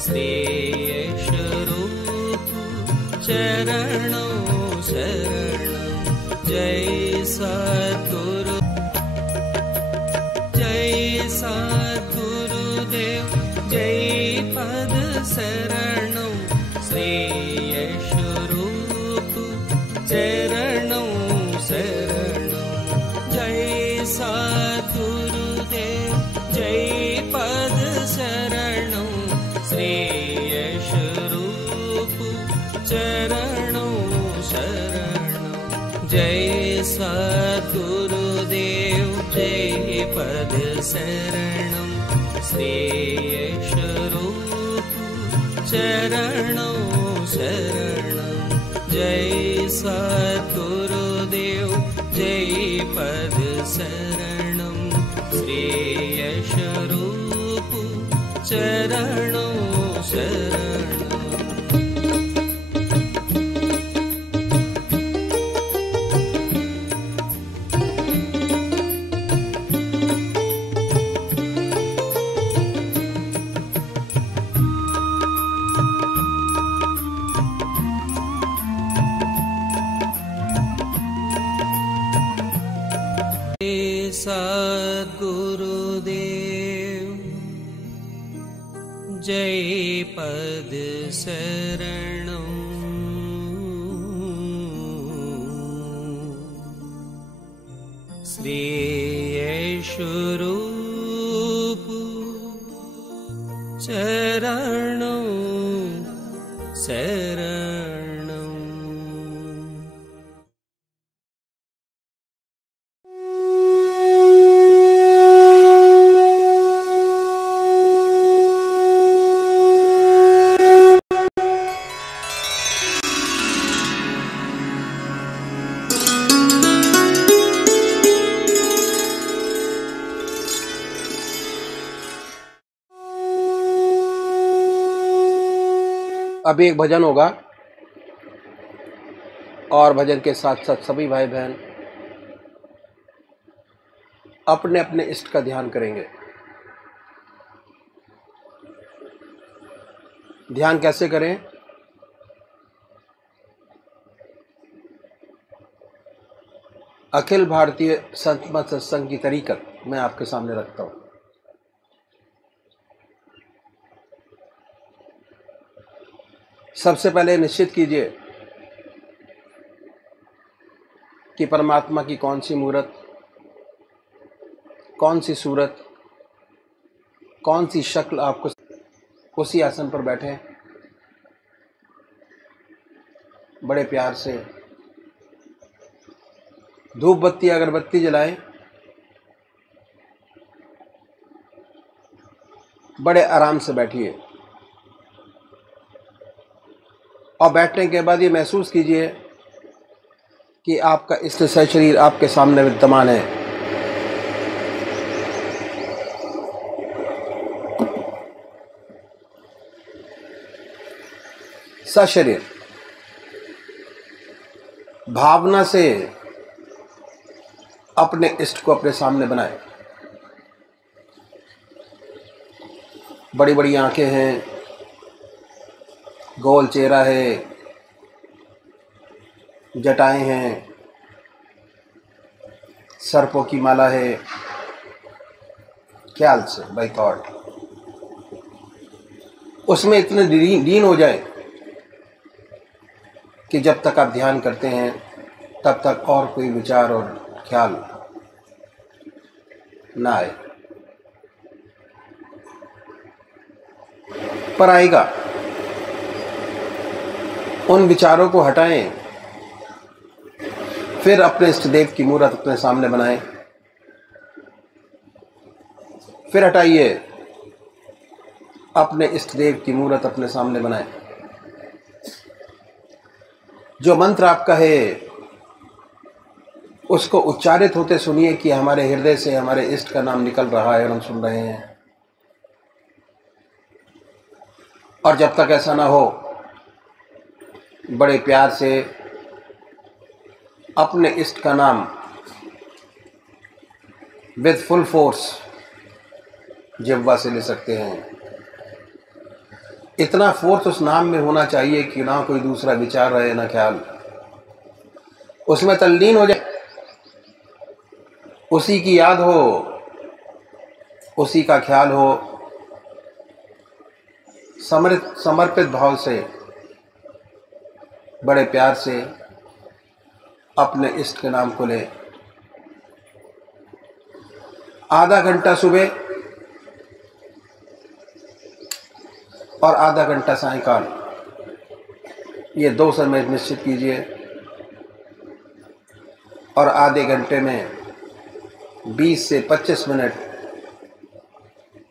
श्री यश रूप चरणों शरणं। जय सद्गुरु देव, जय पद शरणं। श्री यश रूप चरणों शरणं। जय सद्गुरुदेव, जय पद शरणं। श्री यश रूप चरणों शरणं। जय सद्गुरुदेव, जय पद शरणं। श्री यश रूप चरणों शरणं। जय सद्गुरुदेव, जय पद शरणं। श्री यश रूप चरणों शरणं। सद्गुरुदेव, जय पद शरणं। श्री यश रूप चरणों शरणं। अभी एक भजन होगा और भजन के साथ साथ सभी भाई बहन अपने अपने इष्ट का ध्यान करेंगे। ध्यान कैसे करें? अखिल भारतीय संत मत सत्संग की तरीकत मैं आपके सामने रखता हूं। सबसे पहले निश्चित कीजिए कि परमात्मा की कौन सी मूर्त, कौन सी सूरत, कौन सी शक्ल आपको उसी आसन पर बैठे बड़े प्यार से धूप बत्ती अगरबत्ती जलाएं, बड़े आराम से बैठिए और बैठने के बाद ये महसूस कीजिए कि आपका इष्ट शरीर आपके सामने विद्यमान है। सशरीर भावना से अपने इष्ट को अपने सामने बनाए। बड़ी बड़ी आंखें हैं, गोल चेहरा है, जटाएं हैं, सर्पों की माला है। ख्याल से बाय थॉट उसमें इतने लीन हो जाए कि जब तक आप ध्यान करते हैं तब तक और कोई विचार और ख्याल ना आए, पर आएगा। उन विचारों को हटाएं, फिर अपने इष्ट देव की मूर्त अपने सामने बनाएं। फिर हटाइए, अपने इष्ट देव की मूर्त अपने सामने बनाएं। जो मंत्र आपका है उसको उच्चारित होते सुनिए कि हमारे हृदय से हमारे इष्ट का नाम निकल रहा है और हम सुन रहे हैं। और जब तक ऐसा ना हो, बड़े प्यार से अपने इष्ट का नाम विद फुल फोर्स जिह्वा से ले सकते हैं। इतना फोर्स उस नाम में होना चाहिए कि ना कोई दूसरा विचार रहे ना ख्याल, उसमें तल्लीन हो जाए, उसी की याद हो, उसी का ख्याल हो, समर्पित भाव से, बड़े प्यार से अपने इष्ट के नाम को ले। आधा घंटा सुबह और आधा घंटा सायंकाल, ये 2 समय निश्चित कीजिए और आधे घंटे में 20 से 25 मिनट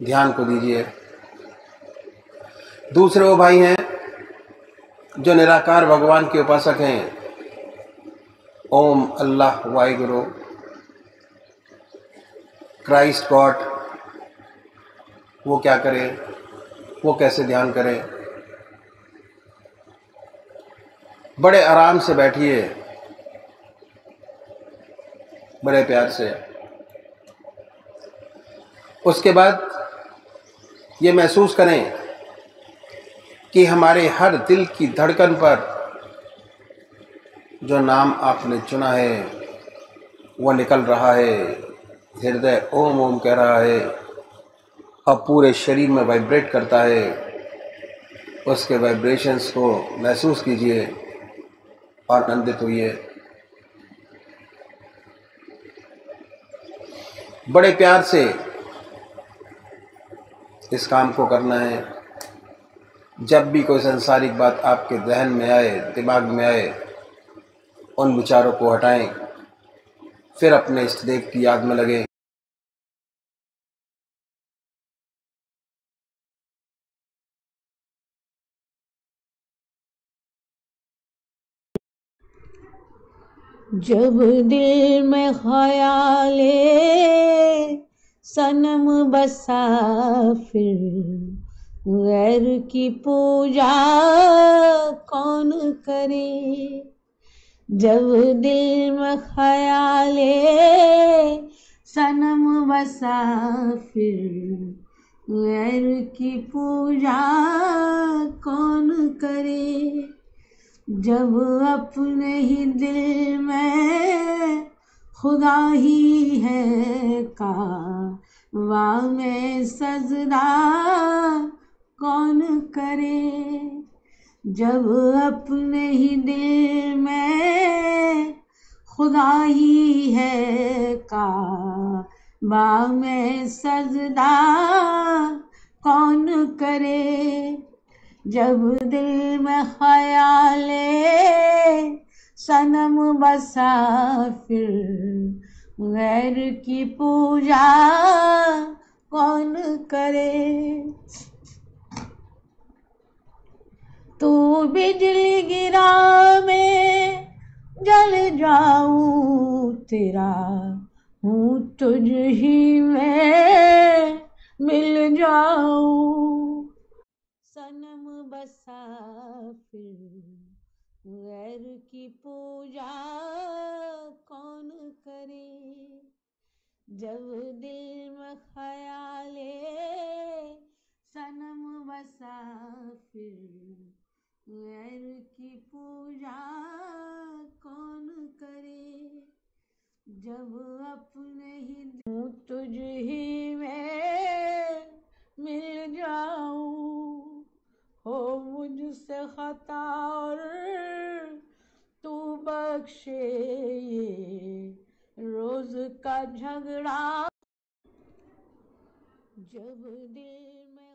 ध्यान को दीजिए। दूसरे वो भाई हैं जो निराकार भगवान के उपासक हैं, ओम अल्लाह वाहिगुरु क्राइस्ट गॉड, वो क्या करें, वो कैसे ध्यान करें? बड़े आराम से बैठिए, बड़े प्यार से। उसके बाद ये महसूस करें कि हमारे हर दिल की धड़कन पर जो नाम आपने चुना है वो निकल रहा है। हृदय ओम ओम कह रहा है और पूरे शरीर में वाइब्रेट करता है। उसके वाइब्रेशंस को महसूस कीजिए और आनंदित होइए। बड़े प्यार से इस काम को करना है। जब भी कोई सांसारिक बात आपके जहन में आए, दिमाग में आए, उन विचारों को हटाएं, फिर अपने इष्ट देव की याद में लगे। जब दिल में ख्याले सनम बसा, फिर गैर की पूजा कौन करे। जब दिल में ख्याले सनम बसा, फिर गैर की पूजा कौन करे। जब अपने ही दिल में खुदा ही है, काबा में सजदा कौन करे। जब अपने ही दिल में खुदा ही है, काबा में सजदा कौन करे। जब दिल में ख्याले सनम बसा, फिर गैर की पूजा कौन करे। तू बिजली गिरा मैं जल जाऊं, तेरा हूँ तुझ ही में मिल जाऊं। सनम बसा, फिर गैर की पूजा कौन करे। जब दिल में ख्याले सनम बसा, फिर गैर की पूजा कौन करे। जब अपने ही हूँ तुझ ही में मिल जाऊं, हो मुझसे खता और तू बख्शे ये रोज का झगड़ा। जब दिल में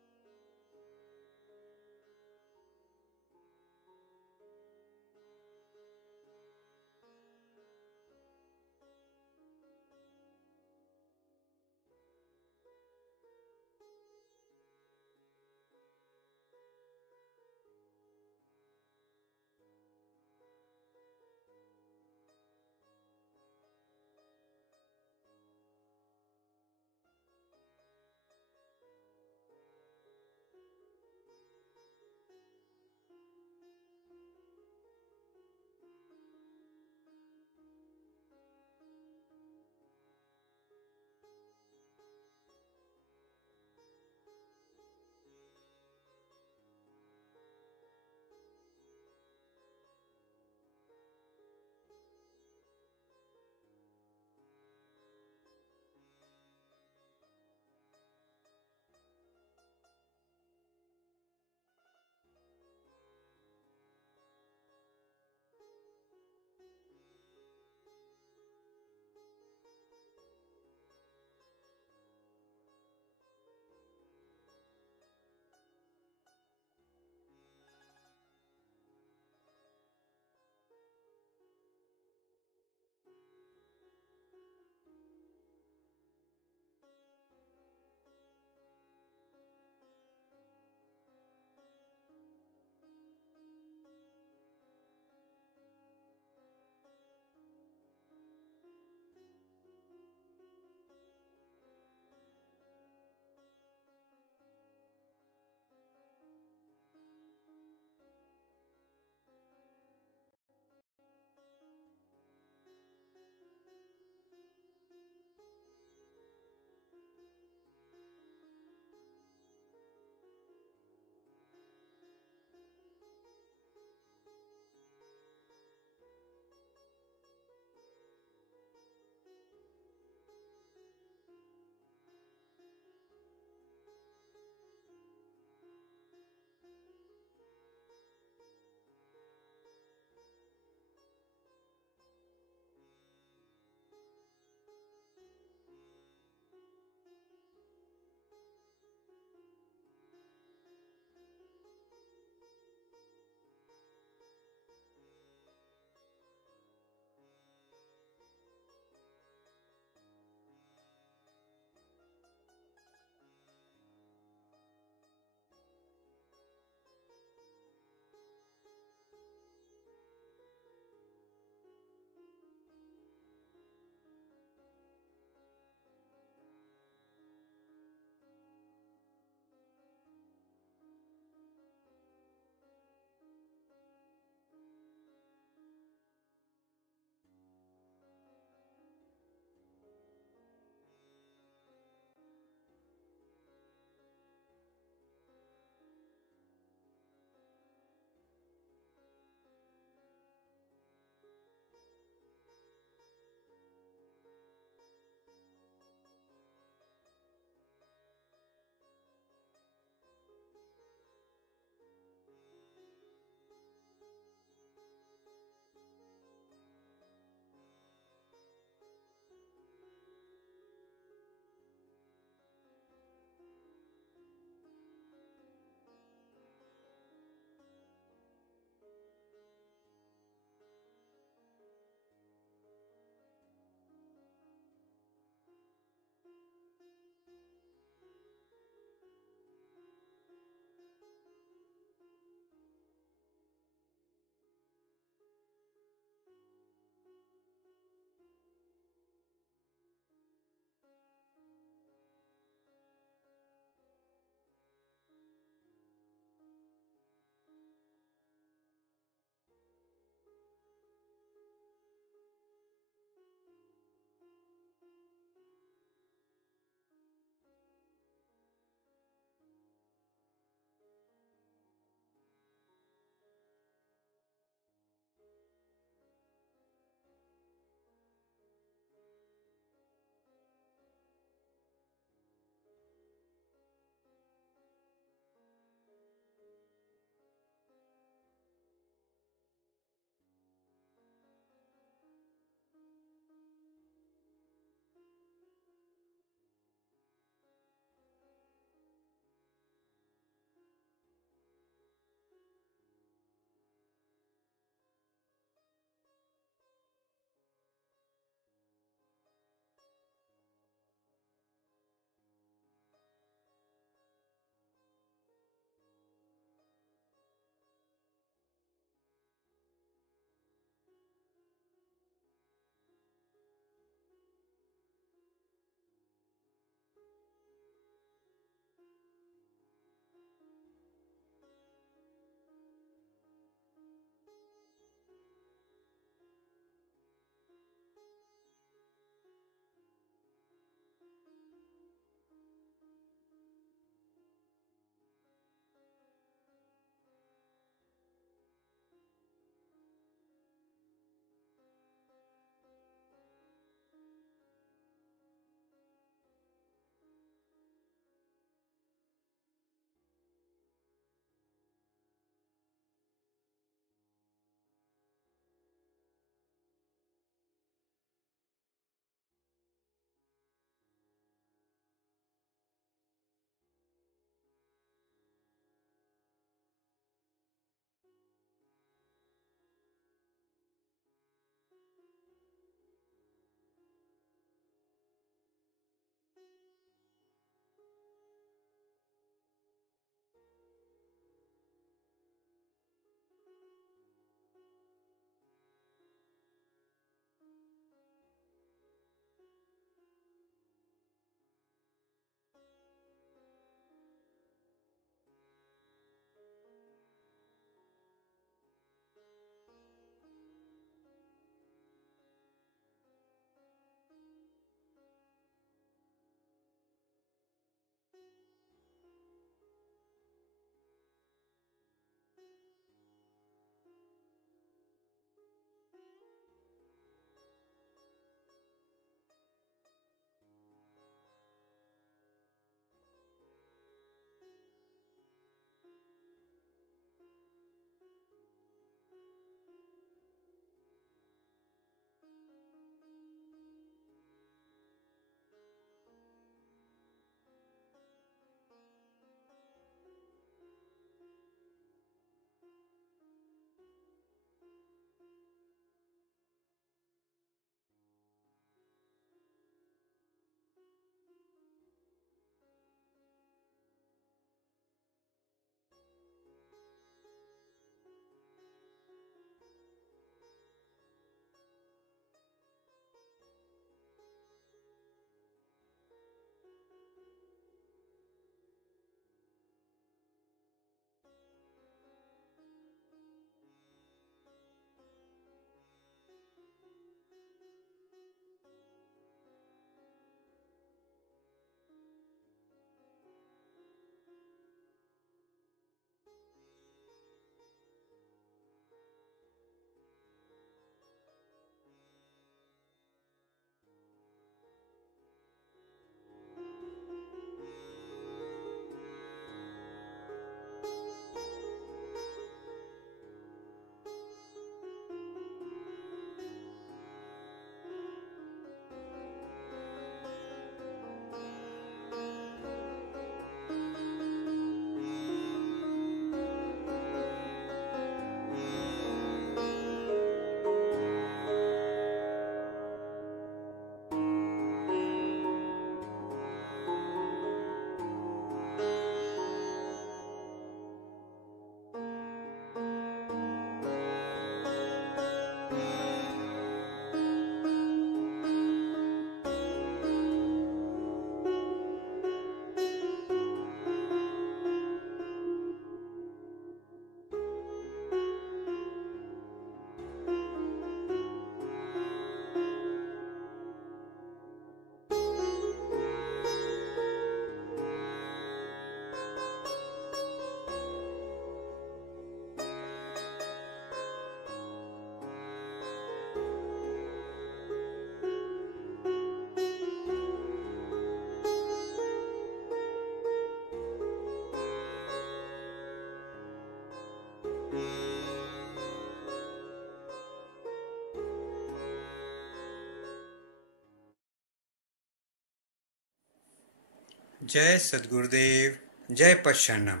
जय सद्गुरुदेव, जय पश्चरणम।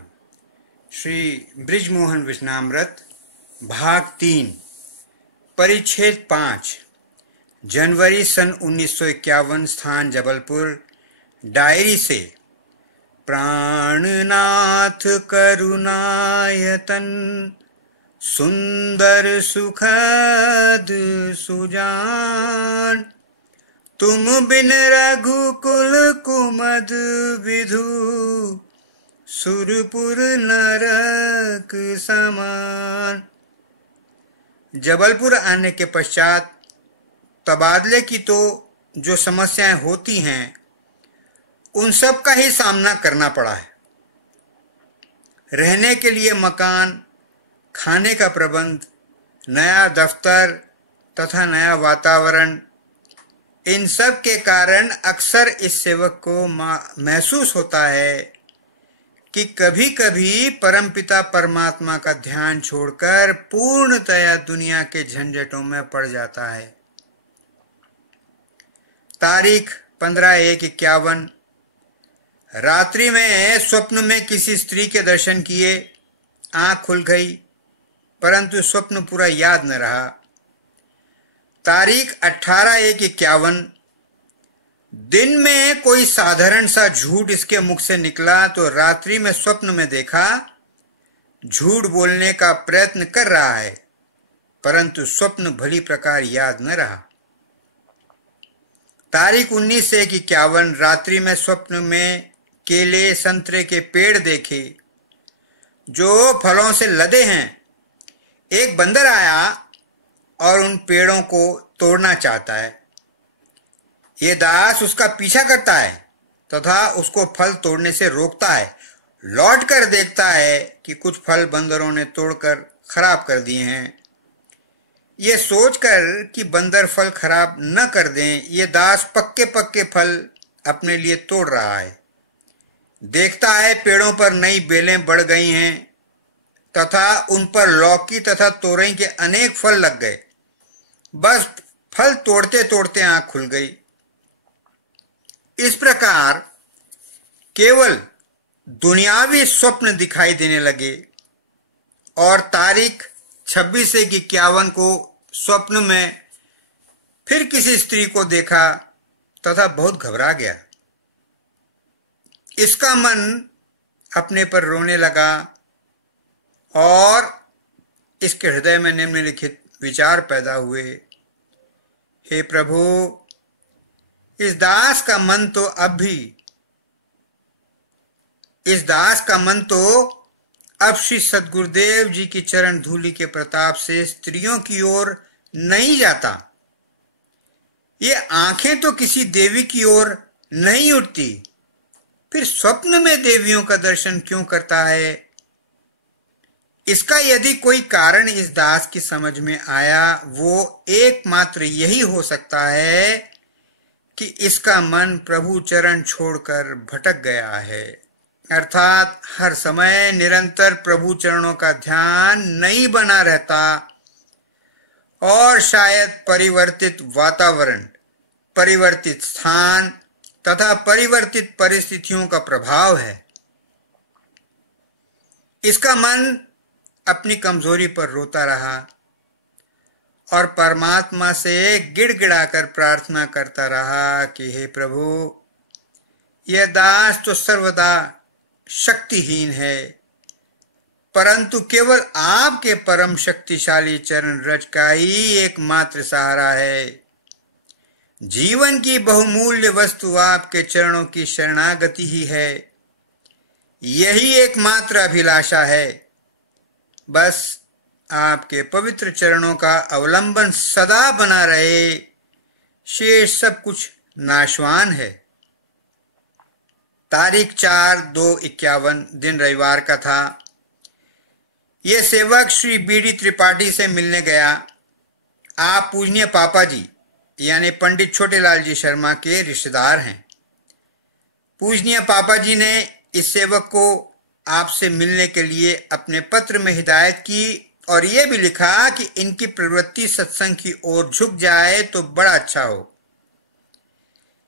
श्री ब्रिजमोहन वचनामृत भाग 3 परिच्छेद 5 जनवरी सन 1951 स्थान जबलपुर। डायरी से प्राणनाथ करुणायतन सुंदर सुखद सुजान, तुम बिन रघुकुल कुमद विधु सुरपुर नरक समान। जबलपुर आने के पश्चात तबादले की तो जो समस्याएं होती हैं उन सब का ही सामना करना पड़ा है। रहने के लिए मकान, खाने का प्रबंध, नया दफ्तर तथा नया वातावरण, इन सब के कारण अक्सर इस सेवक को महसूस होता है कि कभी कभी परमपिता परमात्मा का ध्यान छोड़कर पूर्णतया दुनिया के झंझटों में पड़ जाता है। तारीख 15/1/51। रात्रि में स्वप्न में किसी स्त्री के दर्शन किए, आंख खुल गई परंतु स्वप्न पूरा याद न रहा। तारीख 18/1/51। दिन में कोई साधारण सा झूठ इसके मुख से निकला तो रात्रि में स्वप्न में देखा झूठ बोलने का प्रयत्न कर रहा है परंतु स्वप्न भली प्रकार याद न रहा। तारीख 19/1/51। रात्रि में स्वप्न में केले संतरे के पेड़ देखे जो फलों से लदे हैं। एक बंदर आया और उन पेड़ों को तोड़ना चाहता है। ये दास उसका पीछा करता है तथा उसको फल तोड़ने से रोकता है। लौट कर देखता है कि कुछ फल बंदरों ने तोड़कर खराब कर दिए हैं। ये सोचकर कि बंदर फल खराब न कर दें, ये दास पक्के पक्के फल अपने लिए तोड़ रहा है। देखता है पेड़ों पर नई बेलें बढ़ गई हैं तथा उन पर लौकी तथा तोरई के अनेक फल लग गए। बस फल तोड़ते तोड़ते आंख खुल गई। इस प्रकार केवल दुनियावी स्वप्न दिखाई देने लगे और तारीख 26/1/51 को स्वप्न में फिर किसी स्त्री को देखा तथा बहुत घबरा गया। इसका मन अपने पर रोने लगा और इसके हृदय में निम्नलिखित विचार पैदा हुए। हे प्रभु, इस दास का मन तो अब श्री सद्गुरुदेव जी की चरण धूलि के प्रताप से स्त्रियों की ओर नहीं जाता। ये आंखें तो किसी देवी की ओर नहीं उठती, फिर स्वप्न में देवियों का दर्शन क्यों करता है? इसका यदि कोई कारण इस दास की समझ में आया वो एकमात्र यही हो सकता है कि इसका मन प्रभु चरण छोड़कर भटक गया है, अर्थात हर समय निरंतर प्रभु चरणों का ध्यान नहीं बना रहता और शायद परिवर्तित वातावरण, परिवर्तित स्थान तथा परिवर्तित परिस्थितियों का प्रभाव है। इसका मन अपनी कमजोरी पर रोता रहा और परमात्मा से गिड़गिड़ाकर प्रार्थना करता रहा कि हे प्रभु, यह दास तो सर्वदा शक्तिहीन है परंतु केवल आपके परम शक्तिशाली चरण रज का ही एकमात्र सहारा है। जीवन की बहुमूल्य वस्तु आपके चरणों की शरणागति ही है। यही एकमात्र अभिलाषा है। बस आपके पवित्र चरणों का अवलंबन सदा बना रहे, शेष सब कुछ नाशवान है। तारीख 4/2/51 दिन रविवार का था। यह सेवक श्री बीडी त्रिपाठी से मिलने गया। आप पूजनीय पापा जी यानी पंडित छोटेलाल जी शर्मा के रिश्तेदार हैं। पूजनीय पापा जी ने इस सेवक को आपसे मिलने के लिए अपने पत्र में हिदायत की और यह भी लिखा कि इनकी प्रवृत्ति सत्संग की ओर झुक जाए तो बड़ा अच्छा हो।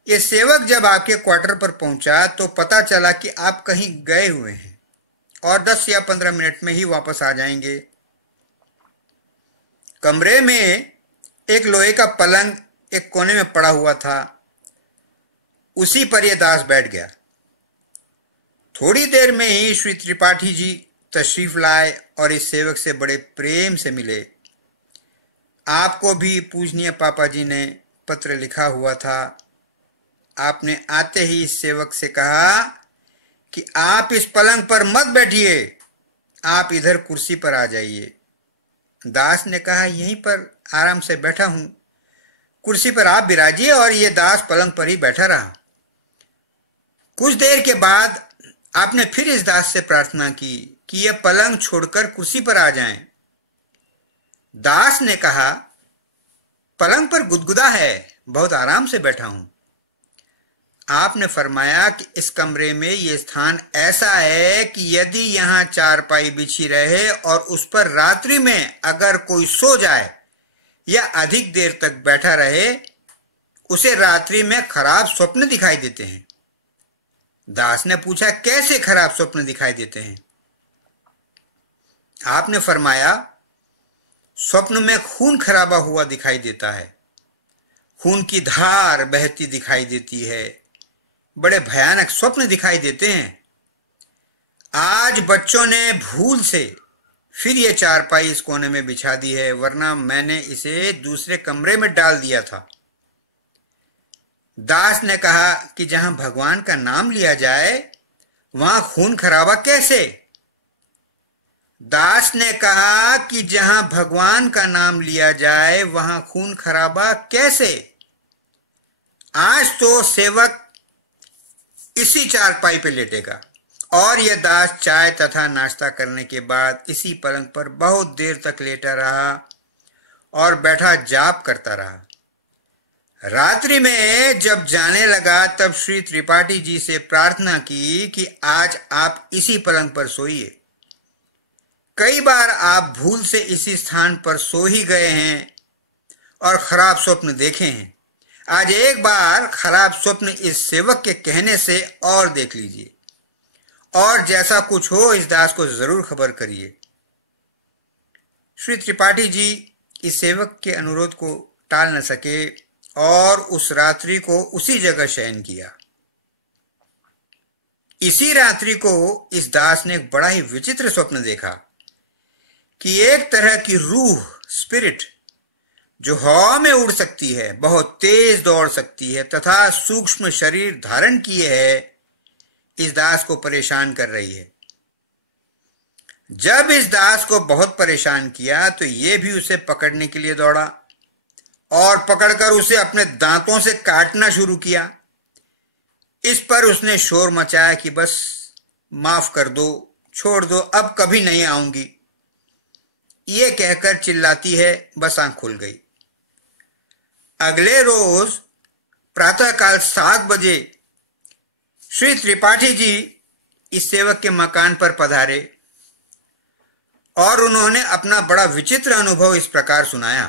ये सेवक जब आपके क्वार्टर पर पहुंचा तो पता चला कि आप कहीं गए हुए हैं और 10 या 15 मिनट में ही वापस आ जाएंगे। कमरे में एक लोहे का पलंग एक कोने में पड़ा हुआ था, उसी पर यह दास बैठ गया। थोड़ी देर में ही श्री त्रिपाठी जी तशरीफ लाए और इस सेवक से बड़े प्रेम से मिले। आपको भी पूजनीय पापा जी ने पत्र लिखा हुआ था। आपने आते ही इस सेवक से कहा कि आप इस पलंग पर मत बैठिए, आप इधर कुर्सी पर आ जाइए। दास ने कहा, यहीं पर आराम से बैठा हूं, कुर्सी पर आप बिराजिए। और ये दास पलंग पर ही बैठा रहा। कुछ देर के बाद आपने फिर इस दास से प्रार्थना की कि यह पलंग छोड़कर कुर्सी पर आ जाएं। दास ने कहा, पलंग पर गुदगुदा है, बहुत आराम से बैठा हूं। आपने फरमाया कि इस कमरे में यह स्थान ऐसा है कि यदि यहां चारपाई बिछी रहे और उस पर रात्रि में अगर कोई सो जाए या अधिक देर तक बैठा रहे, उसे रात्रि में खराब स्वप्न दिखाई देते हैं। दास ने पूछा, कैसे खराब स्वप्न दिखाई देते हैं? आपने फरमाया, स्वप्न में खून खराबा हुआ दिखाई देता है, खून की धार बहती दिखाई देती है, बड़े भयानक स्वप्न दिखाई देते हैं। आज बच्चों ने भूल से फिर ये चारपाई इस कोने में बिछा दी है, वरना मैंने इसे दूसरे कमरे में डाल दिया था। दास ने कहा कि जहां भगवान का नाम लिया जाए वहां खून खराबा कैसे? दास ने कहा कि जहां भगवान का नाम लिया जाए वहां खून खराबा कैसे? आज तो सेवक इसी चारपाई पे लेटेगा। और यह दास चाय तथा नाश्ता करने के बाद इसी पलंग पर बहुत देर तक लेटा रहा और बैठा जाप करता रहा। रात्रि में जब जाने लगा तब श्री त्रिपाठी जी से प्रार्थना की कि आज आप इसी पलंग पर सोइए। कई बार आप भूल से इसी स्थान पर सो ही गए हैं और खराब स्वप्न देखे हैं। आज एक बार खराब स्वप्न इस सेवक के कहने से और देख लीजिए, और जैसा कुछ हो इस दास को जरूर खबर करिए। श्री त्रिपाठी जी इस सेवक के अनुरोध को टाल न सके और उस रात्रि को उसी जगह शयन किया। इसी रात्रि को इस दास ने एक बड़ा ही विचित्र स्वप्न देखा कि एक तरह की रूह, स्पिरिट, जो हवा में उड़ सकती है, बहुत तेज दौड़ सकती है तथा सूक्ष्म शरीर धारण किए है, इस दास को परेशान कर रही है। जब इस दास को बहुत परेशान किया तो यह भी उसे पकड़ने के लिए दौड़ा और पकड़कर उसे अपने दांतों से काटना शुरू किया। इस पर उसने शोर मचाया कि बस माफ कर दो, छोड़ दो, अब कभी नहीं आऊंगी। ये कहकर चिल्लाती है, बस आंख खुल गई। अगले रोज प्रातःकाल 7 बजे श्री त्रिपाठी जी इस सेवक के मकान पर पधारे और उन्होंने अपना बड़ा विचित्र अनुभव इस प्रकार सुनाया।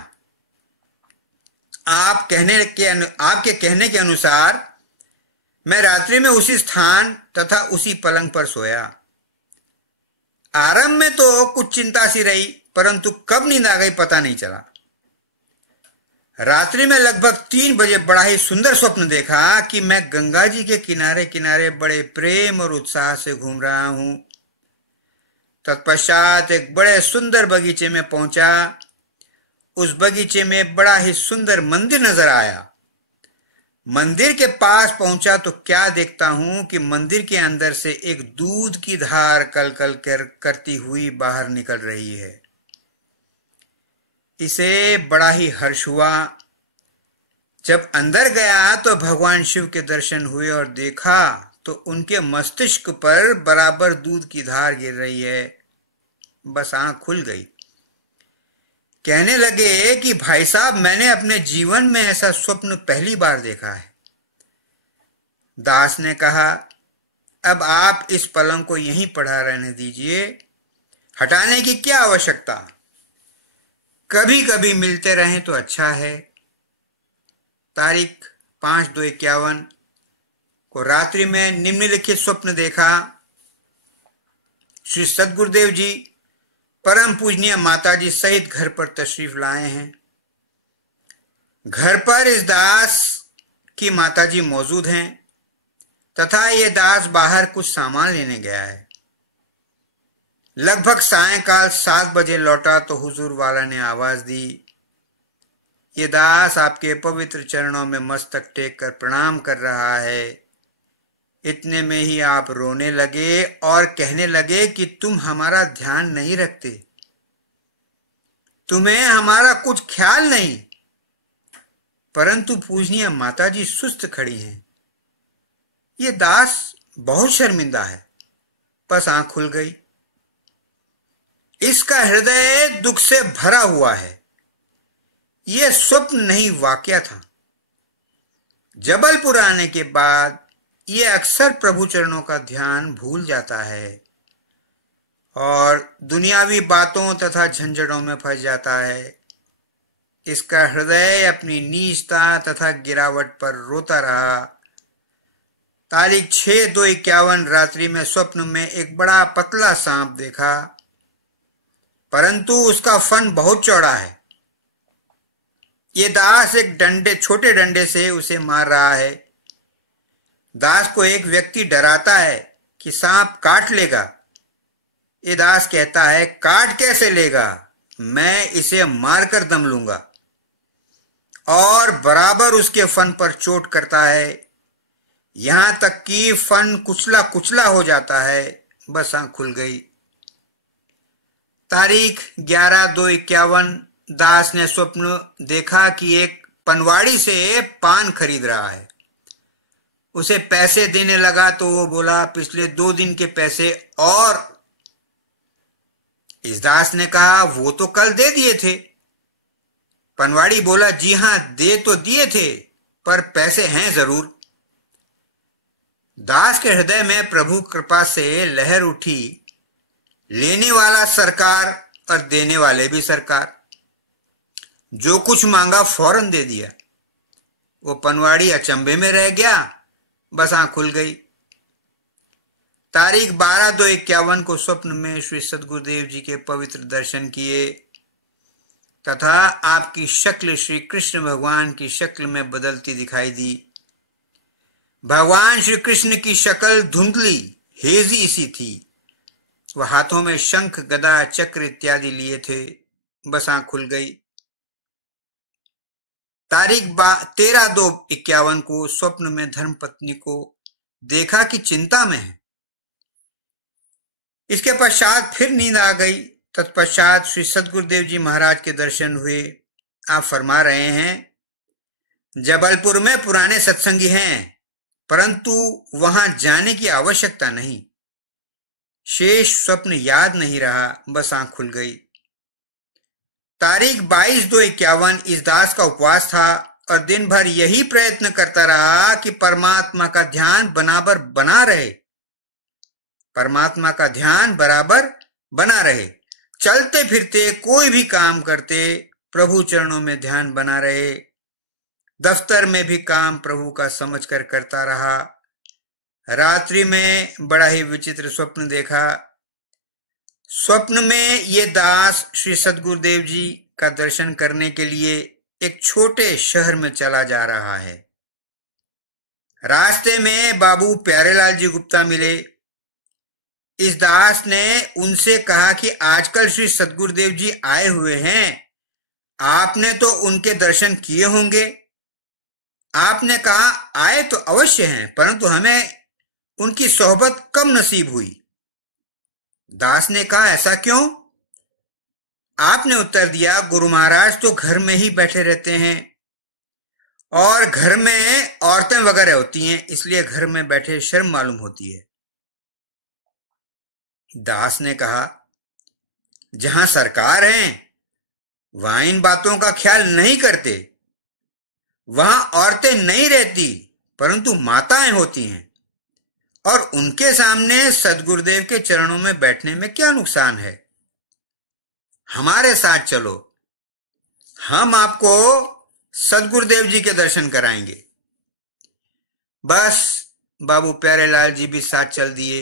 आपके कहने के अनुसार मैं रात्रि में उसी स्थान तथा उसी पलंग पर सोया। आरंभ में तो कुछ चिंता सी रही, परंतु कब नींद आ गई पता नहीं चला। रात्रि में लगभग 3 बजे बड़ा ही सुंदर स्वप्न देखा कि मैं गंगा जी के किनारे किनारे बड़े प्रेम और उत्साह से घूम रहा हूं। तत्पश्चात एक बड़े सुंदर बगीचे में पहुंचा। उस बगीचे में बड़ा ही सुंदर मंदिर नजर आया। मंदिर के पास पहुंचा तो क्या देखता हूं कि मंदिर के अंदर से एक दूध की धार कलकल करती हुई बाहर निकल रही है। इसे बड़ा ही हर्ष हुआ। जब अंदर गया तो भगवान शिव के दर्शन हुए और देखा तो उनके मस्तिष्क पर बराबर दूध की धार गिर रही है। बस आंख खुल गई। कहने लगे कि भाई साहब, मैंने अपने जीवन में ऐसा स्वप्न पहली बार देखा है। दास ने कहा, अब आप इस पलंग को यहीं पड़ा रहने दीजिए, हटाने की क्या आवश्यकता, कभी कभी मिलते रहें तो अच्छा है। तारीख 5/2/51 को रात्रि में निम्नलिखित स्वप्न देखा। श्री सद्गुरुदेव जी परम पूजनीय माताजी सहित घर पर तशरीफ लाए हैं। घर पर इस दास की माताजी मौजूद हैं तथा ये दास बाहर कुछ सामान लेने गया है। लगभग सायंकाल 7 बजे लौटा तो हुजूर वाला ने आवाज दी, ये दास आपके पवित्र चरणों में मस्तक टेक कर प्रणाम कर रहा है। इतने में ही आप रोने लगे और कहने लगे कि तुम हमारा ध्यान नहीं रखते, तुम्हें हमारा कुछ ख्याल नहीं। परंतु पूजनीय माताजी सुस्त खड़ी हैं। ये दास बहुत शर्मिंदा है। बस आंख खुल गई। इसका हृदय दुख से भरा हुआ है। यह स्वप्न नहीं वाकया था। जबलपुर आने के बाद यह अक्सर प्रभु चरणों का ध्यान भूल जाता है और दुनियावी बातों तथा झंझटों में फंस जाता है। इसका हृदय अपनी नीचता तथा गिरावट पर रोता रहा। तारीख 6/2/51 रात्रि में स्वप्न में एक बड़ा पतला सांप देखा, परंतु उसका फन बहुत चौड़ा है। ये दास एक छोटे डंडे से उसे मार रहा है। दास को एक व्यक्ति डराता है कि सांप काट लेगा। ये दास कहता है, काट कैसे लेगा, मैं इसे मारकर दम लूंगा, और बराबर उसके फन पर चोट करता है, यहां तक कि फन कुचला कुचला हो जाता है। बस आंख खुल गई। तारीख 11/2/51 दास ने स्वप्न देखा कि एक पनवाड़ी से पान खरीद रहा है। उसे पैसे देने लगा तो वो बोला, पिछले 2 दिन के पैसे और। इस दास ने कहा, वो तो कल दे दिए थे। पनवाड़ी बोला, जी हां, दे तो दिए थे, पर पैसे हैं जरूर। दास के हृदय में प्रभु कृपा से लहर उठी। लेने वाला सरकार और देने वाले भी सरकार। जो कुछ मांगा फौरन दे दिया। वो पनवाड़ी अचंभे में रह गया। बस आंख खुल गई। तारीख 12/2/51 को स्वप्न में श्री सद्गुरुदेव जी के पवित्र दर्शन किए तथा आपकी शक्ल श्री कृष्ण भगवान की शक्ल में बदलती दिखाई दी। भगवान श्री कृष्ण की शक्ल धुंधली हेजी सी थी। वह हाथों में शंख गदा चक्र इत्यादि लिए थे। बस आंख खुल गई। तारीख 13/2/51 को स्वप्न में धर्मपत्नी को देखा कि चिंता में है। इसके पश्चात फिर नींद आ गई। तत्पश्चात श्री सद्गुरुदेव जी महाराज के दर्शन हुए। आप फरमा रहे हैं, जबलपुर में पुराने सत्संगी हैं, परंतु वहां जाने की आवश्यकता नहीं। शेष स्वप्न याद नहीं रहा। बस आंख खुल गई। तारीख 22/2/51 इस दास का उपवास था और दिन भर यही प्रयत्न करता रहा कि परमात्मा का ध्यान बराबर बना रहे। परमात्मा का ध्यान बराबर बना रहे। चलते फिरते कोई भी काम करते प्रभु चरणों में ध्यान बना रहे। दफ्तर में भी काम प्रभु का समझकर करता रहा। रात्रि में बड़ा ही विचित्र स्वप्न देखा। स्वप्न में ये दास श्री सद्गुरुदेव जी का दर्शन करने के लिए एक छोटे शहर में चला जा रहा है। रास्ते में बाबू प्यारेलाल जी गुप्ता मिले। इस दास ने उनसे कहा कि आजकल श्री सद्गुरुदेव जी आए हुए हैं, आपने तो उनके दर्शन किए होंगे। आपने कहा, आए तो अवश्य हैं, परंतु हमें उनकी सोहबत कम नसीब हुई। दास ने कहा, ऐसा क्यों? आपने उत्तर दिया, गुरु महाराज तो घर में ही बैठे रहते हैं और घर में औरतें वगैरह होती हैं, इसलिए घर में बैठे शर्म मालूम होती है। दास ने कहा, जहां सरकार है वहां इन बातों का ख्याल नहीं करते। वहां औरतें नहीं रहती, परंतु माताएं होती हैं, और उनके सामने सद्गुरुदेव के चरणों में बैठने में क्या नुकसान है? हमारे साथ चलो, हम आपको सद्गुरुदेव जी के दर्शन कराएंगे। बस बाबू प्यारेलाल जी भी साथ चल दिए।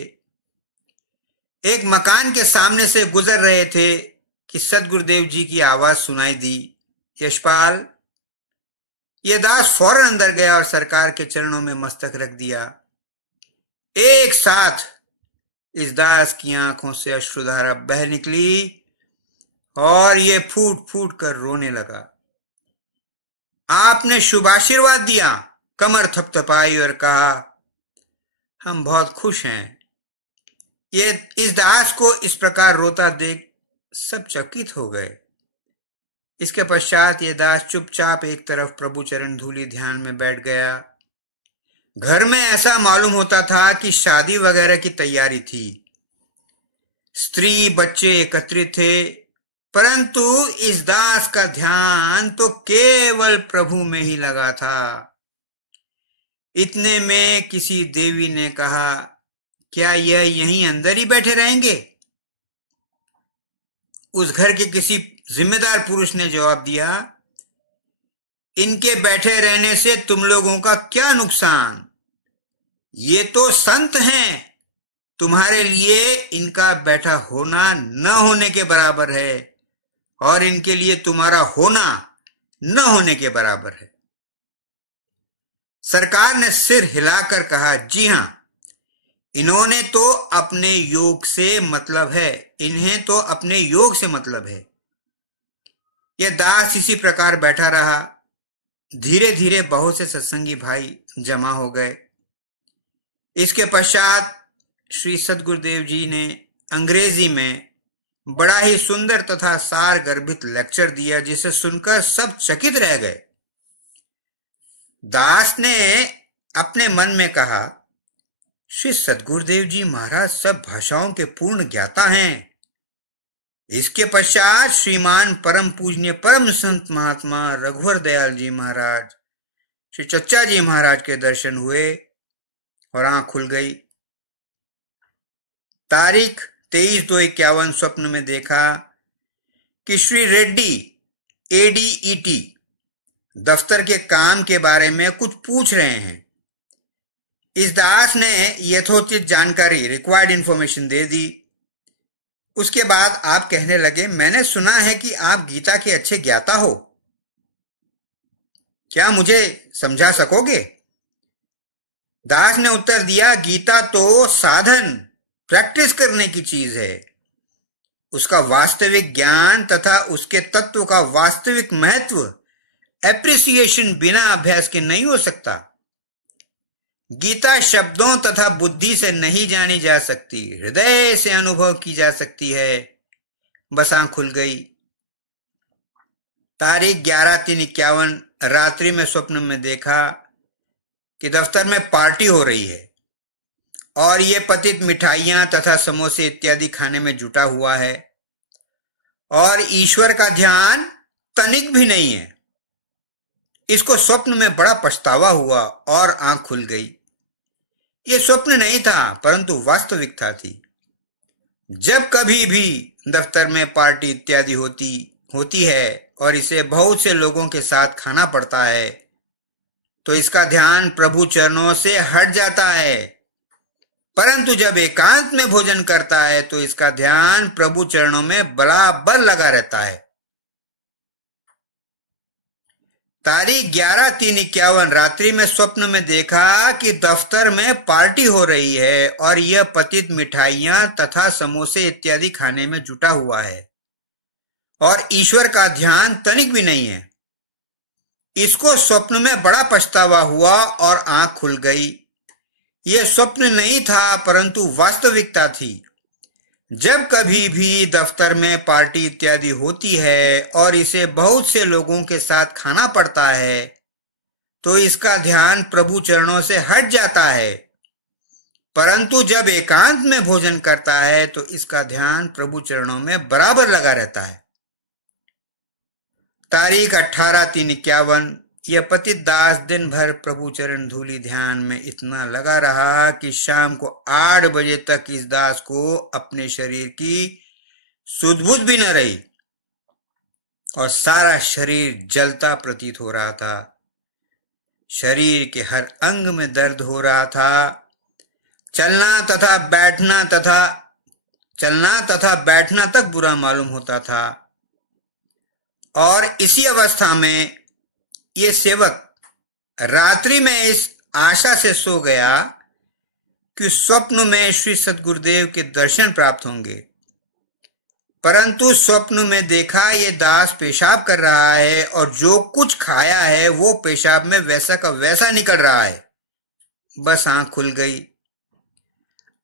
एक मकान के सामने से गुजर रहे थे कि सदगुरुदेव जी की आवाज सुनाई दी, यशपाल। ये दास फौरन अंदर गया और सरकार के चरणों में मस्तक रख दिया। एक साथ इस दास की आंखों से अश्रुधारा बह निकली और ये फूट फूट कर रोने लगा। आपने शुभ आशीर्वाद दिया, कमर थपथपाई और कहा, हम बहुत खुश हैं। ये इस दास को इस प्रकार रोता देख सब चकित हो गए। इसके पश्चात ये दास चुपचाप एक तरफ प्रभु चरण धूली ध्यान में बैठ गया। घर में ऐसा मालूम होता था कि शादी वगैरह की तैयारी थी। स्त्री बच्चे एकत्रित थे, परंतु इस दास का ध्यान तो केवल प्रभु में ही लगा था। इतने में किसी देवी ने कहा, क्या यह यहीं अंदर ही बैठे रहेंगे? उस घर के किसी जिम्मेदार पुरुष ने जवाब दिया, इनके बैठे रहने से तुम लोगों का क्या नुकसान? ये तो संत हैं, तुम्हारे लिए इनका बैठा होना न होने के बराबर है और इनके लिए तुम्हारा होना न होने के बराबर है। सरकार ने सिर हिलाकर कहा, जी हां, इन्होंने तो अपने योग से मतलब है, इन्हें तो अपने योग से मतलब है। यह दास इसी प्रकार बैठा रहा। धीरे धीरे बहुत से सत्संगी भाई जमा हो गए। इसके पश्चात श्री सदगुरुदेव जी ने अंग्रेजी में बड़ा ही सुंदर तथा सार गर्भित लेक्चर दिया, जिसे सुनकर सब चकित रह गए। दास ने अपने मन में कहा, श्री सदगुरुदेव जी महाराज सब भाषाओं के पूर्ण ज्ञाता हैं। इसके पश्चात श्रीमान परम पूजनीय परम संत महात्मा रघुवर दयाल जी महाराज, श्री चच्चा जी महाराज के दर्शन हुए और आंख खुल गई। तारीख 23/2/51 स्वप्न में देखा कि श्री रेड्डी ADET दफ्तर के काम के बारे में कुछ पूछ रहे हैं। इस दास ने यथोचित जानकारी रिक्वायर्ड इंफॉर्मेशन दे दी। उसके बाद आप कहने लगे, मैंने सुना है कि आप गीता के अच्छे ज्ञाता हो, क्या मुझे समझा सकोगे? दास ने उत्तर दिया, गीता तो साधन प्रैक्टिस करने की चीज है। उसका वास्तविक ज्ञान तथा उसके तत्व का वास्तविक महत्व एप्रिसिएशन बिना अभ्यास के नहीं हो सकता। गीता शब्दों तथा बुद्धि से नहीं जानी जा सकती, हृदय से अनुभव की जा सकती है। बस आंख खुल गई। तारीख 11/3/51 रात्रि में स्वप्न में देखा कि दफ्तर में पार्टी हो रही है और ये पतित मिठाइयां तथा समोसे इत्यादि खाने में जुटा हुआ है और ईश्वर का ध्यान तनिक भी नहीं है। इसको स्वप्न में बड़ा पछतावा हुआ और आंख खुल गई। ये स्वप्न नहीं था, परंतु वास्तविकता थी। जब कभी भी दफ्तर में पार्टी इत्यादि होती है और इसे बहुत से लोगों के साथ खाना पड़ता है, तो इसका ध्यान प्रभु चरणों से हट जाता है। परंतु जब एकांत में भोजन करता है तो इसका ध्यान प्रभु चरणों में बराबर लगा रहता है। तारीख 11/3/51 रात्रि में स्वप्न में देखा कि दफ्तर में पार्टी हो रही है और यह पतित मिठाइयां तथा समोसे इत्यादि खाने में जुटा हुआ है और ईश्वर का ध्यान तनिक भी नहीं है। इसको स्वप्न में बड़ा पछतावा हुआ और आंख खुल गई। यह स्वप्न नहीं था, परंतु वास्तविकता थी। जब कभी भी दफ्तर में पार्टी इत्यादि होती है और इसे बहुत से लोगों के साथ खाना पड़ता है, तो इसका ध्यान प्रभु चरणों से हट जाता है। परंतु जब एकांत में भोजन करता है तो इसका ध्यान प्रभु चरणों में बराबर लगा रहता है। तारीख 18/3/51 यह पतित दास दिन भर प्रभु चरण धूली ध्यान में इतना लगा रहा कि शाम को 8 बजे तक इस दास को अपने शरीर की सुध-बुध भी न रही और सारा शरीर जलता प्रतीत हो रहा था। शरीर के हर अंग में दर्द हो रहा था। चलना तथा बैठना तक बुरा मालूम होता था। और इसी अवस्था में ये सेवक रात्रि में इस आशा से सो गया कि स्वप्न में श्री सद्गुरुदेव के दर्शन प्राप्त होंगे, परंतु स्वप्न में देखा ये दास पेशाब कर रहा है और जो कुछ खाया है वो पेशाब में वैसा का वैसा निकल रहा है। बस आंख खुल गई।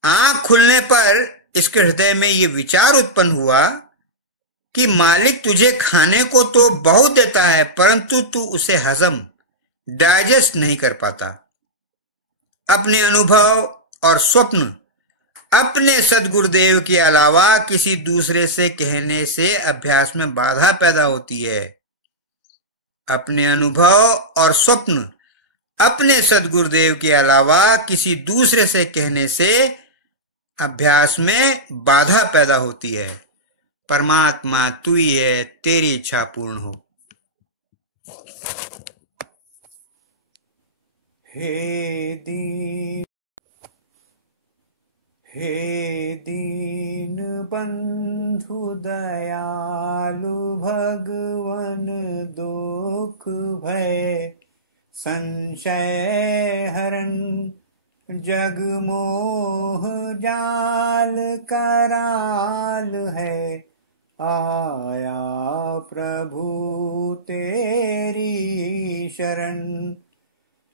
आंख खुलने पर इसके हृदय में ये विचार उत्पन्न हुआ कि मालिक तुझे खाने को तो बहुत देता है, परंतु तू उसे हजम डाइजेस्ट नहीं कर पाता। अपने अनुभव और स्वप्न अपने सद्गुरुदेव के अलावा किसी दूसरे से कहने से अभ्यास में बाधा पैदा होती है। अपने अनुभव और स्वप्न अपने सद्गुरुदेव के अलावा किसी दूसरे से कहने से अभ्यास में बाधा पैदा होती है। परमात्मा तू ही है, तेरी इच्छा पूर्ण हो। हे दीन बंधु दयालु भगवन दुख भय संशय हरण जग मोह जाल कराल है आया प्रभु तेरी शरण।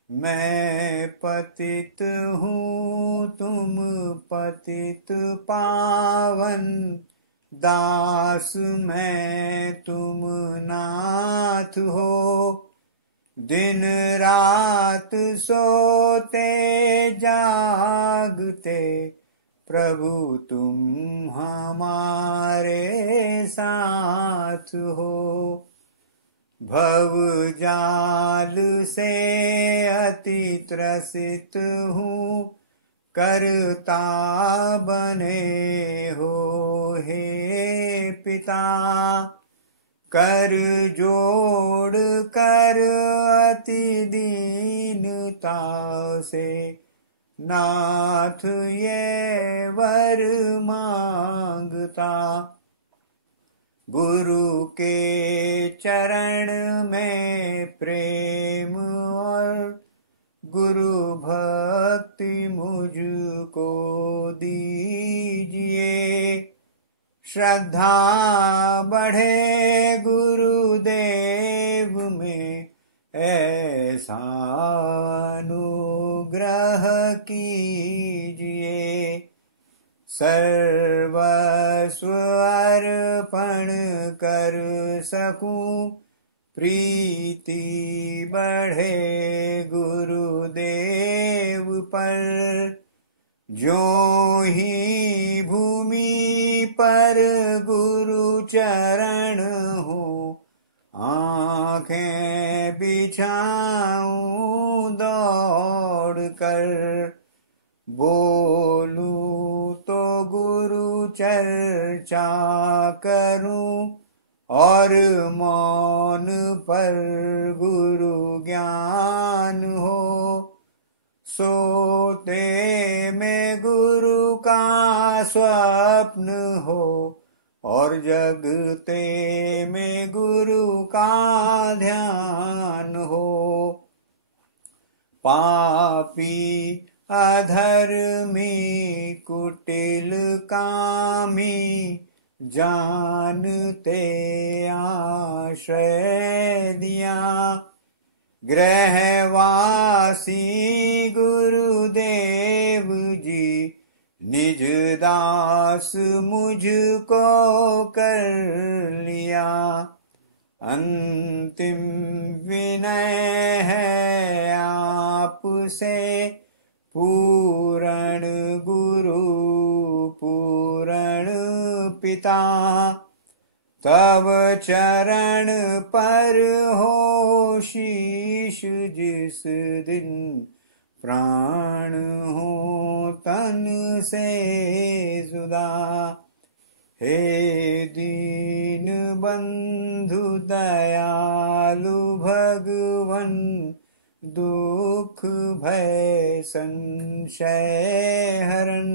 मैं पतित हूँ तुम पतित पावन दास मैं तुम नाथ हो। दिन रात सोते जागते प्रभु तुम हमारे साथ हो। भव जाल से अति त्रसित हूँ करता बने हो हे पिता। कर जोड़ कर अति दीनता से नाथ ये वर मांगता। गुरु के चरण में प्रेम और गुरु भक्ति मुझको दीजिए। श्रद्धा बढ़े गुरुदेव में ऐसा अनुग्रह कीजिए। सर्वस्व अर्पण कर सकूं प्रीति बढ़े गुरुदेव पर। जो ही भूमि पर गुरु चरण हो आंखें बिछाऊं दौड़ कर। बोलूं तो गुरु चर्चा करूं और मौन पर गुरु ज्ञान हो। सोते में गुरु का स्वप्न हो और जगते में गुरु का ध्यान हो। पापी अधर्मी कुटिल कामी जानते आश्रय दिया। गृहवासी गुरुदेव जी निज दास मुझको कर लिया। अंतिम विनय है आपसे पूरण गुरु पूरण पिता। तब चरण पर हो शीश जिस दिन प्राण हो तन से जुदा। हे दीन बंधु दयालु भगवन दुख भय संशय हरन,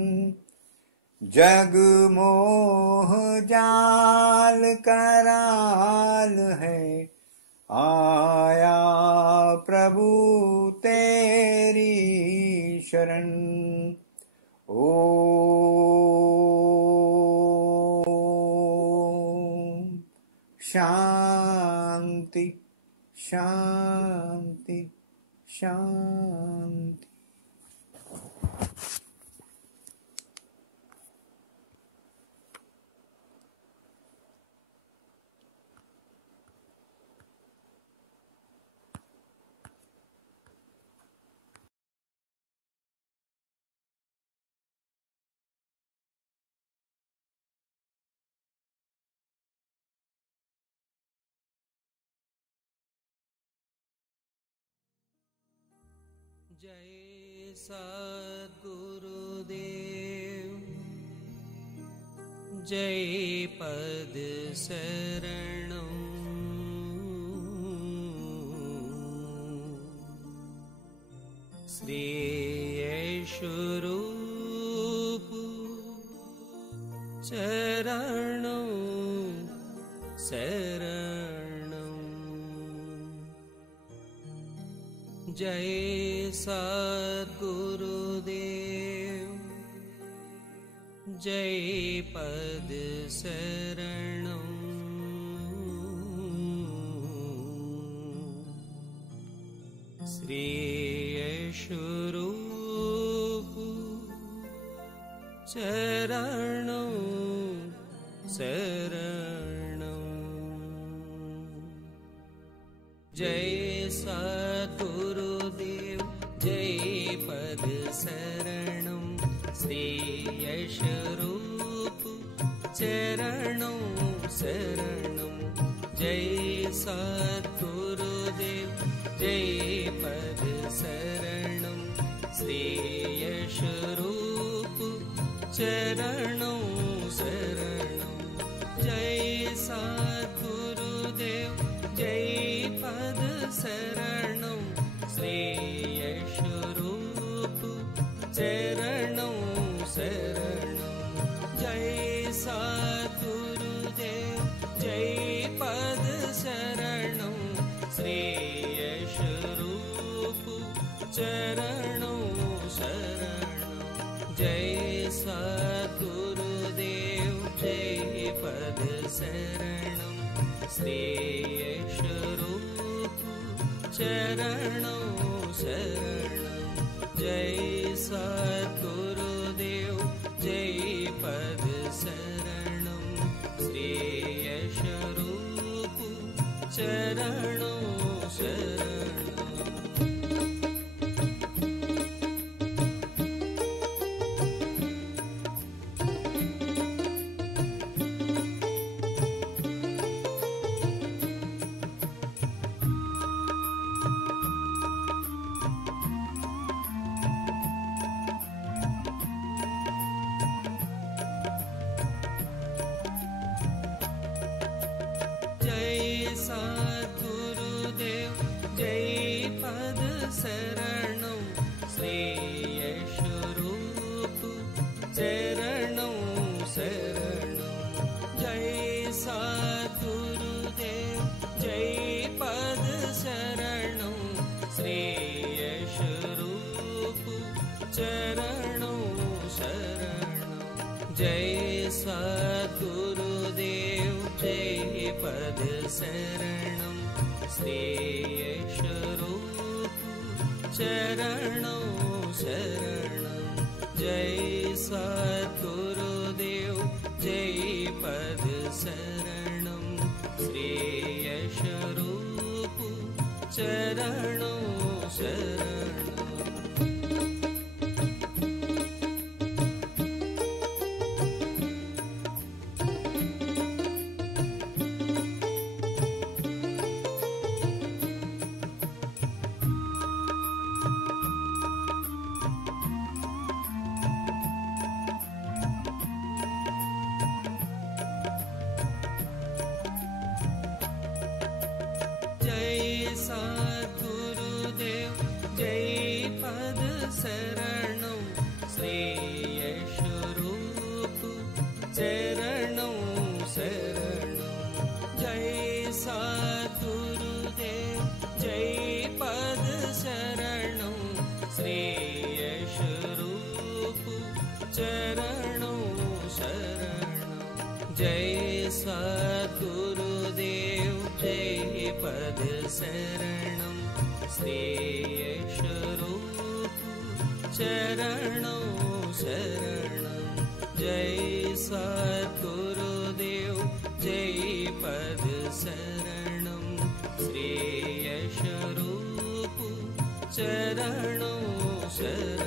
जग मोह जाल कराल है, आया प्रभु तेरी शरण। ओम शांति शांति शांति। जय सद्गुरुदेव, जय पद शरणं। श्री यशोरूप चरणं शरणं। जय सद्गुरुदेव, जय पद शरणं। श्री यशोरूप चरणं शरणं। जय सद्गुरुदेव, जय पद शरणं। श्री यशोरूप चरणं शरणं। जय सद्गुरुदेव, जय पद शरणं। श्री यशोरूप चरणं शरणं। जय सद्गुरुदेव, जय पद शरणं। श्री यशोरूप चरणं शरणं। जय सद्गुरुदेव, जय पद शरणं। श्री यशोरूप चरणं शरणं। जय सद्गुरुदेव, जय पद शरणं। श्री यशोरूप चरणं शरणं। जय सद्गुरुदेव, जय पद शरणं। श्री यशोरूप चरणं शरणं। जय सद्गुरुदेव, जय पद शरणं। श्री यशोरूप चरणं शरणं। जय सद्गुरुदेव, जय पद शरणं। श्री यशोरूप चरणं शरणं। जय सद्गुरुदेव, जय पद शरणं। श्री यशोरूप चरणं शरणं। जय सद्गुरुदेव, जय पद शरणं। श्री यशोरूप चरणं शरणं। जय सद्गुरुदेव, श्री यश रूप चरणों शरणम। जय सद्गुरुदेव जय पद शरणम। श्री यश रूप चरणों शरणम।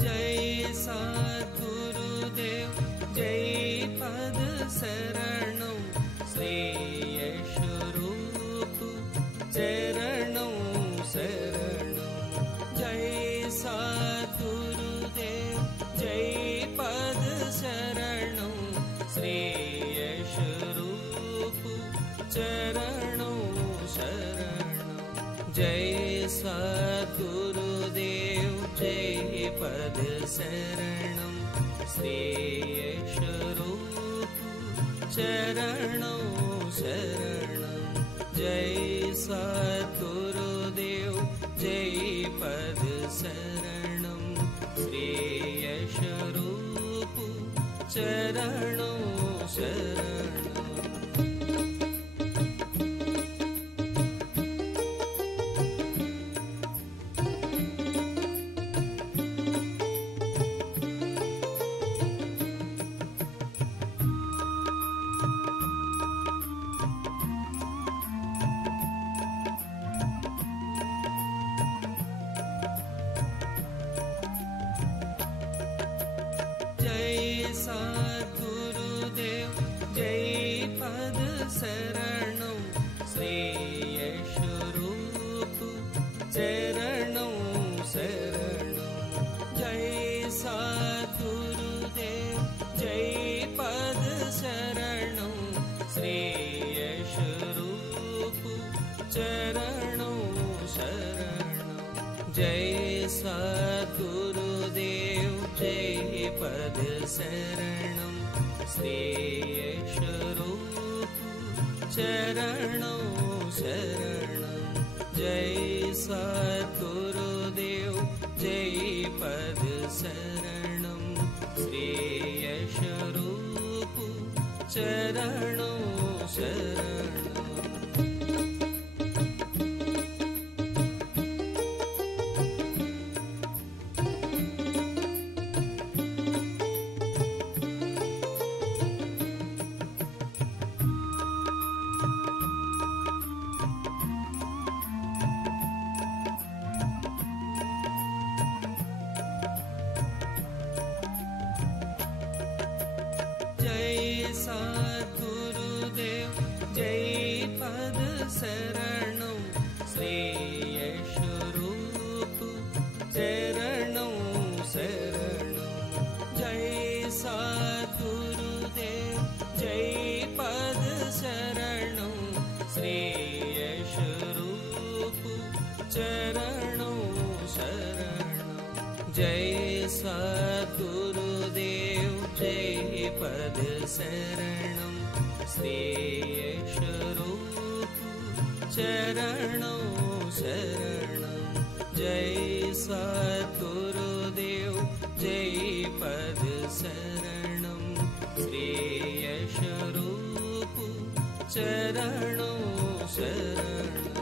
जय सद्गुरुदेव जय पद शरणं। श्री यश रूप चरणों शरणं। जय सद्गुरुदेव जय पद शरणं। श्री यश रूप चरणों शरणं। जय सद्गुरुदेव जय पद शरणं। श्री यश रूप चरणों शरणं। जय सद्गुरुदेव जय पद शरणं। श्री यश रूप चरणों शरणं। जय सद्गुरुदेव जय पद शरणं। श्री यश रूप चरणों शरणं। जय सद्गुरुदेव जय पद शरणं। श्री यश रूप चरणों शरणं। जय सद्गुरुदेव जय पद शरणं। श्री यश रूप चरणों शरणं। जय सद्गुरुदेव जय पद शरणं। श्री यश रूप चरणों शरणं। जय सद्गुरुदेव जय पद शरणं। श्री यश रूप चरणों शरणं। जय सद्गुरुदेव जय पद शरणं। श्री यश रूप चरणों शरणं। जय सद्गुरुदेव जय पद शरणं। श्री यश रूप चरणों शरणं। जय सद्गुरुदेव जय पद शरणं। श्री यश रूप चरणों शरणं।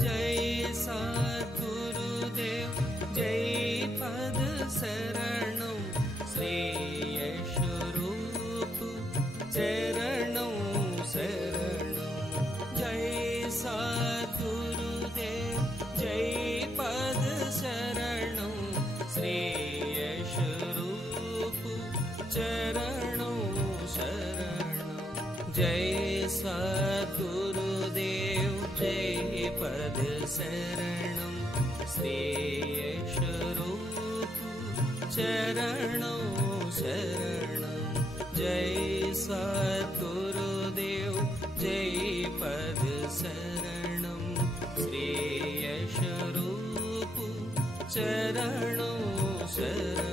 जय सद्गुरुदेव जय सद्गुरुदेव जय पद शरणं श्रेयस्वरूप चरणों शरणं जय सद्गुरुदेव जय पद शरणं श्रेयस्वरूप चरणों शरणं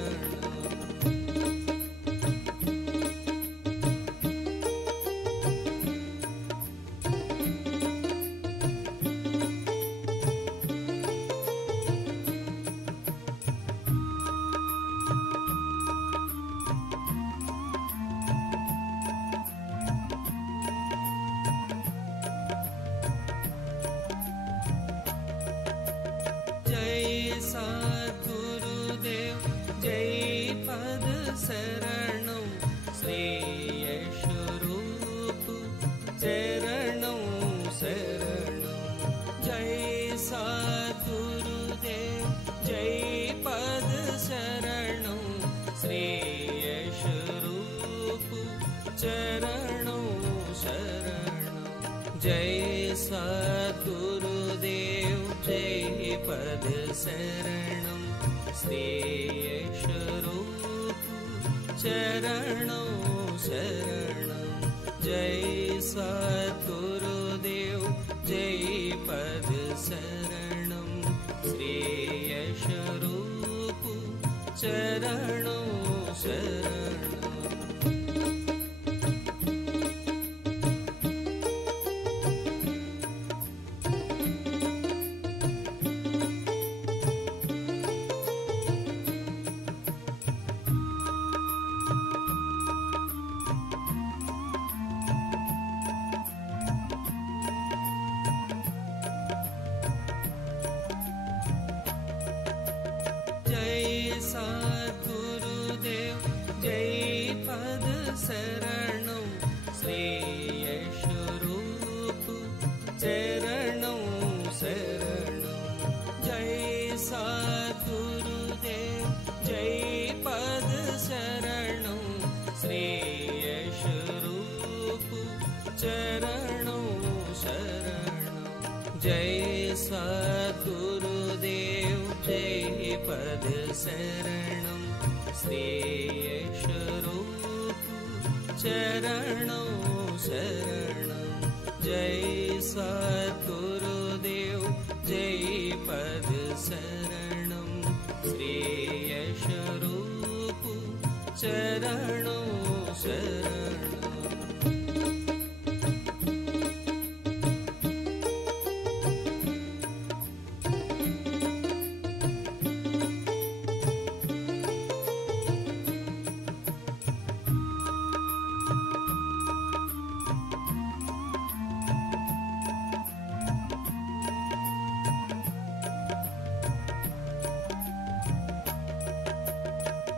जय सद्गुरुदेव जय पद शरणं श्रेयस्वरूप चरणों शरणं जय सद्गुरुदेव जय पद शरणं श्रेयस्वरूप चरणों शरणं जय सद्गुरुदेव जय पद शरणं श्रेयस्वरूप चरणों शरणं जय सद्गुरुदेव जय पद शरणं श्रेयस्वरूप चरणों शरणं जय सद्गुरुदेव जय पद शरणं श्रेयस्वरूप चरणों शरणं जय सद्गुरुदेव जय पद शरणं श्रेयस्वरूप चरणों शरणं जय सद्गुरुदेव जय पद शरणं श्रेयस्वरूप चरणों शरणं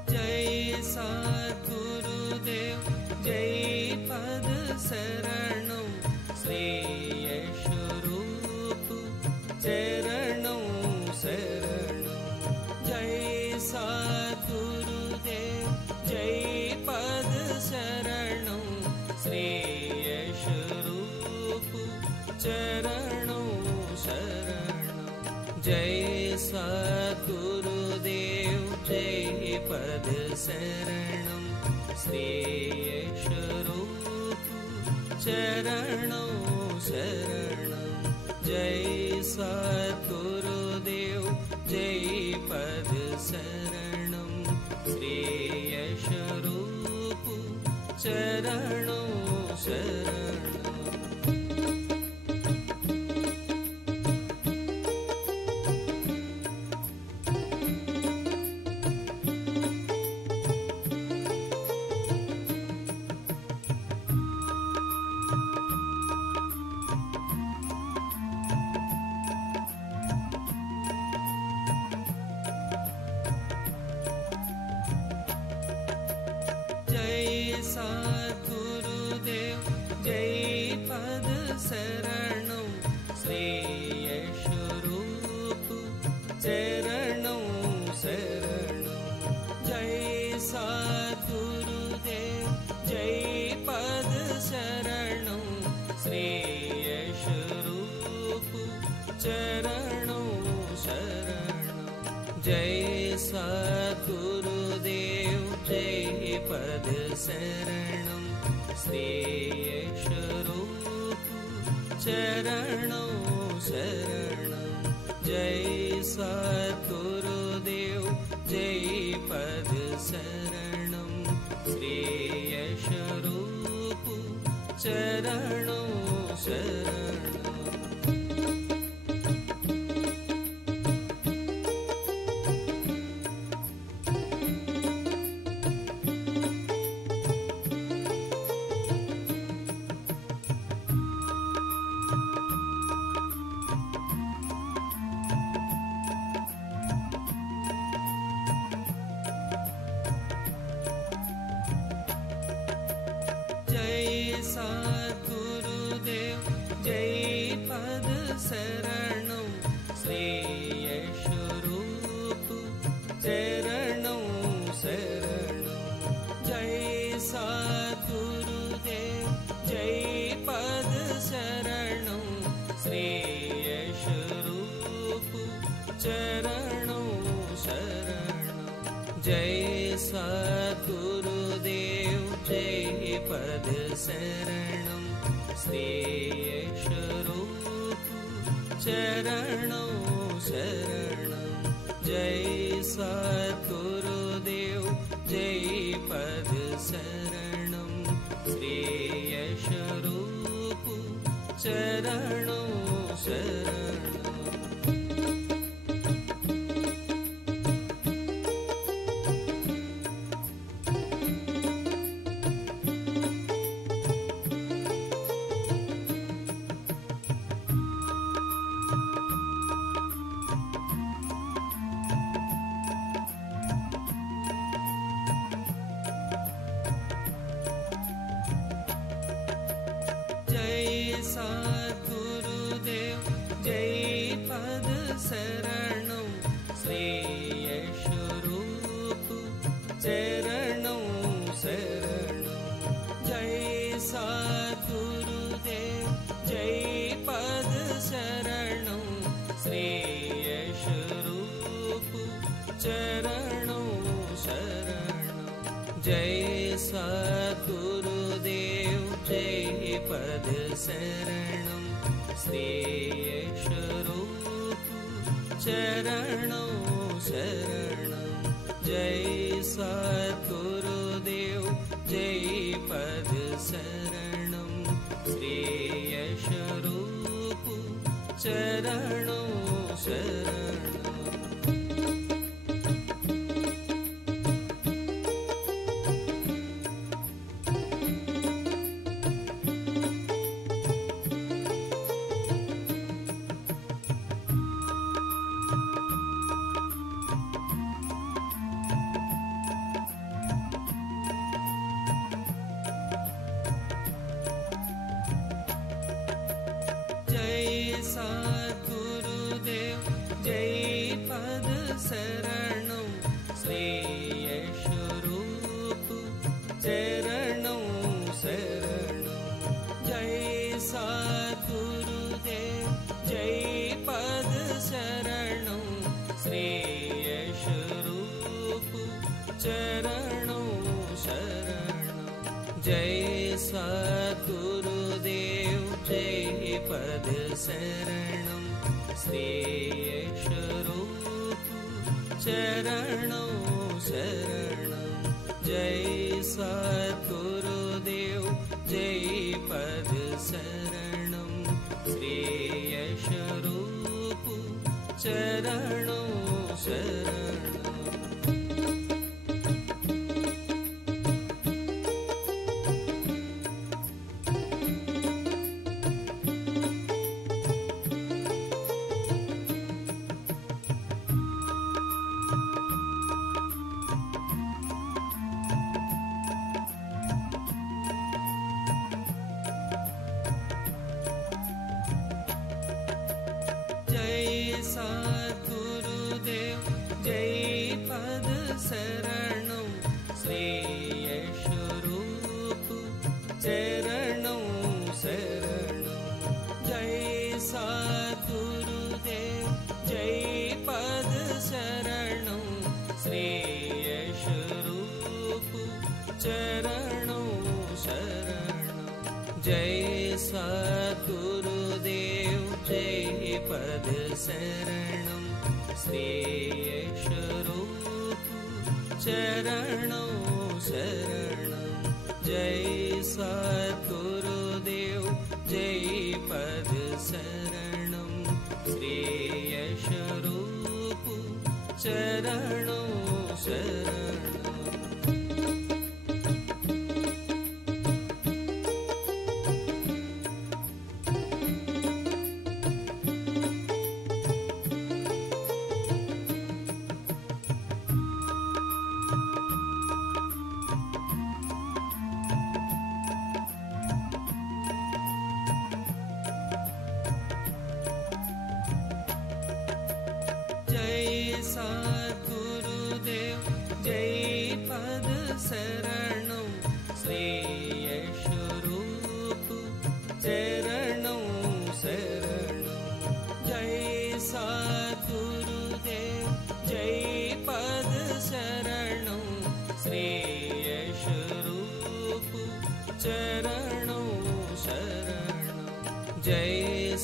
जय सद्गुरुदेव जय पद शरणं श्रेयस्वरूप चरणों शरणं जय सद्गुरुदेव जय पद शरणं श्रेयस्वरूप चरणों शरणं जय सद्गुरुदेव जय पद शरणं श्रेयस्वरूप चरणों शरणं जय सद्गुरुदेव जय पद शरणं श्रेयस्वरूप चरणों शरणं जय सद्गुरुदेव जय पद शरणं श्रेयस्वरूप चरणों शरणं जय सद्गुरुदेव जय पद शरणं श्रेयस्वरूप चरणों शरणं जय सद्गुरुदेव जय पद शरणं श्री यश रूप चरणों शरणं। जय सद्गुरुदेव जय पद शरणं। श्री यश रूप चरणों शरणं। जय सद्गुरुदेव जय पद शरणं। श्री यश रूप चरणों शरणं। जय सद्गुरुदेव जय पद शरणं। श्री यश रूप चरणों शरणं। जय सद्गुरुदेव जय पद शरणं। श्री यश रूप चरणों शरणं। जय सद्गुरुदेव जय पद शरणं। श्री यश रूप चरणों शरणं। जय सद्गुरुदेव जय पद शरणं। श्री यश रूप चरणों शरणं। जय सद्गुरुदेव जय पद शरणं। श्री यश रूप चरणों शरणं। जय सद्गुरुदेव जय पद शरणं। श्री यश रूप चरणों शरणं। जय सद्गुरुदेव जय पद शरणं। श्री यश रूप चरणों शरणं। जय सद्गुरुदेव जय पद शरणं। श्री यश रूप चरणों शरणं। जय सद्गुरुदेव जय पद शरणं। श्री यश रूप चरणों शरणं। जय सद्गुरुदेव जय पद शरणं। श्री यश रूप चरणों शरणं। जय सद्गुरुदेव जय पद शरणं। श्री यश रूप चरणों शरणं। जय सद्गुरुदेव जय पद शरणं। श्री यश रूप चरणों शरणं। जय सद्गुरु जय सद्गुरुदेव जय पद शरणं श्रेयस्वरूप चरणों शरणं जय सद्गुरुदेव जय पद शरणं श्रेयस्वरूप चरणों शरणं जय सद्गुरुदेव जय पद शरणं श्रेयस्वरूप चरणों शरणं जय सद्गुरुदेव जय पद शरणं श्रेयस्वरूप चरणों शरणं जय